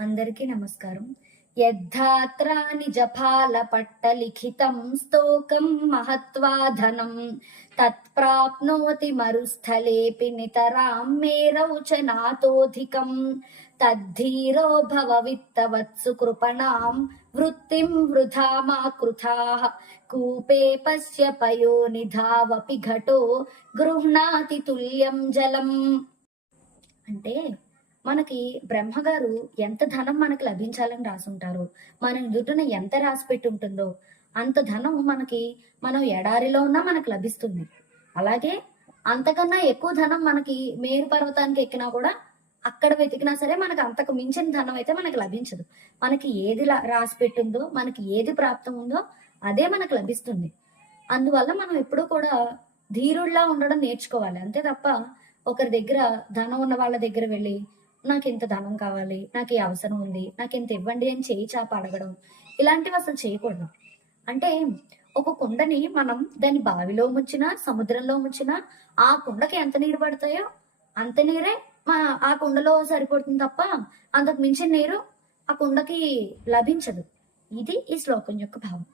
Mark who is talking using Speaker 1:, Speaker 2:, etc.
Speaker 1: అందరికీ నమస్కారం. యద్ధాత్రా నిజఫాల పట్టలిఖితం స్తోకం మహత్వాధనం. తత్ప్రాప్నోతి మరుస్థలేపి నితరాం మేరౌ చ నాతోధికం. తద్ధీరో భవ విత్తవత్సు కృపణాం వృత్తిం వృధా మా కూపే పశ్య పయోనిధావపి ఘటో గృహ్ణాతి తుల్యం జలం. అంటే మనకి బ్రహ్మగారు ఎంత ధనం మనకి లభించాలని రాసుంటారు? మన ఎదుటిన ఎంత రాసి పెట్టి ఉంటుందో అంత ధనం మనకి మనం ఎడారిలో ఉన్నా మనకు లభిస్తుంది. అలాగే అంతకన్నా ఎక్కువ ధనం మనకి మేరు పర్వతానికి ఎక్కినా కూడా అక్కడ వెతికినా సరే మనకి అంతకు మించిన ధనం అయితే మనకు లభించదు. మనకి ఏది లా- రాసి పెట్టిందో మనకి ఏది ప్రాప్తం ఉందో అదే మనకు లభిస్తుంది. అందువల్ల మనం ఎప్పుడూ కూడా ధీరుల్లా ఉండడం నేర్చుకోవాలి. అంతే తప్ప ఒకరి దగ్గర ధనం ఉన్న వాళ్ళ దగ్గర వెళ్ళి నాకు ఇంత ధనం కావాలి? నాకు ఈ అవసరం ఉంది. నాకు ఇంత ఇవ్వండి అని చేయి చాప అడగడం. ఇలాంటివి అసలు చేయకూడదు. అంటే ఒక కుండని మనం దాని బావిలో ముంచినా సముద్రంలో ముంచినా ఆ కుండకి ఎంత నీరు పడతాయో అంత నీరే మా- ఆ కుండలో సరిపడుతుంది తప్ప అంతకు మించిన నీరు ఆ కుండకి లభించదు. ఇది ఈ శ్లోకం యొక్క భావం.